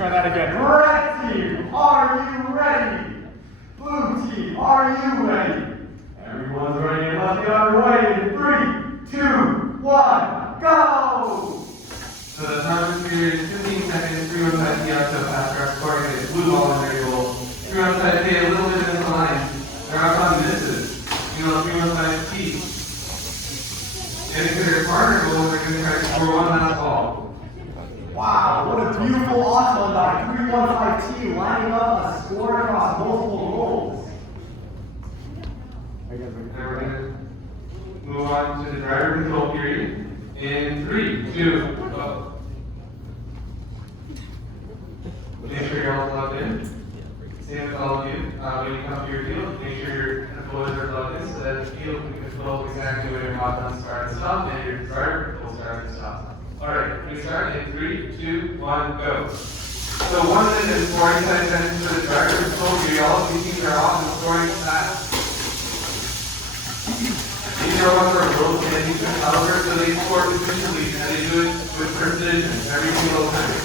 try that again. Red team, are you ready? Blue team, are you ready? Everyone's ready. Let's get underway in 3, 2, 1, go! So the time period is 15 seconds, 3 onside T out to a pass rush, scoring a blue ball in their goal. 3 onside T, a little bit in the line. Their outcome misses. You know, 3 onside T. Getting to their partner goal, they're going to try to score one last ball. Wow, what a beautiful awesome by 315T lining up a score across multiple goals. And we're going to move on to the driver control period in 3, 2, go. Make sure you're all plugged in. Same with all of you. When you come to your field, make sure your controllers are plugged in so that the field can control exactly when your hot start and stop and your driver control start and stop. Alright, we start in 3, 2, 1, go. So 1 minute and 45 seconds for the driver control period. All of these teams are off and scoring fast. These are ones are both standing to caliber, so they score efficiently and they do it with precision every single time.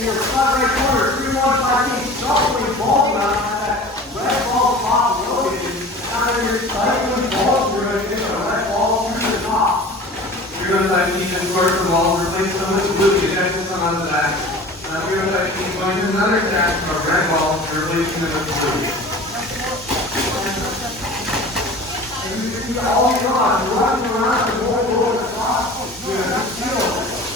In your front right corner, 315T shuffling ball around that red ball top loaded. Now you're cycling balls, you're going to get a red ball through the top. 315T can score the ball, replace some with blue, ejecting some on the back. Now 315T is going to another attack from a red ball, replacing it with blue. And you see all the on, running around the ball over the top. You're going to feel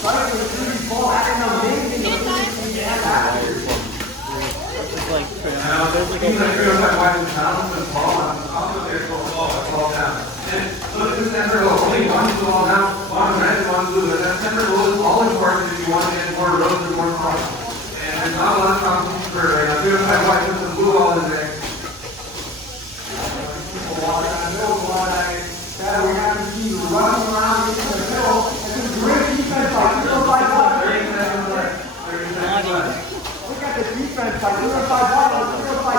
cycling through these balls, having an amazing ability to have accuracy. Now, there's like a 305 wide and balance the ball on top of their ball, fall down. And look at the center goal, only one ball now, one red and one blue. And that center goal is all important if you want to get more rows and more points. And there's not a lot of competition for it right now. 305 wide puts the blue ball in there. People walking in the middle, that we have to see running around into the middle. And this great defense by 305. 30 seconds left. 30 seconds left. Look at the defense by 305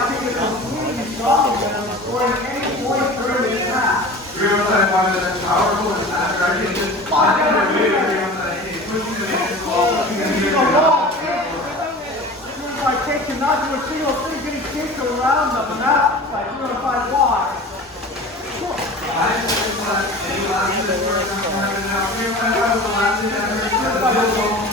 taking completely stopping them and scoring any point during the attack. 305 wide is powerful and fast. I can just find it away with 305. Pushing the man ball, pushing the man. 305 cannot do a single thing, getting kicked around them, and that's by 305 wide. 5 seconds left. Any last minute work on now? 305 was the last minute.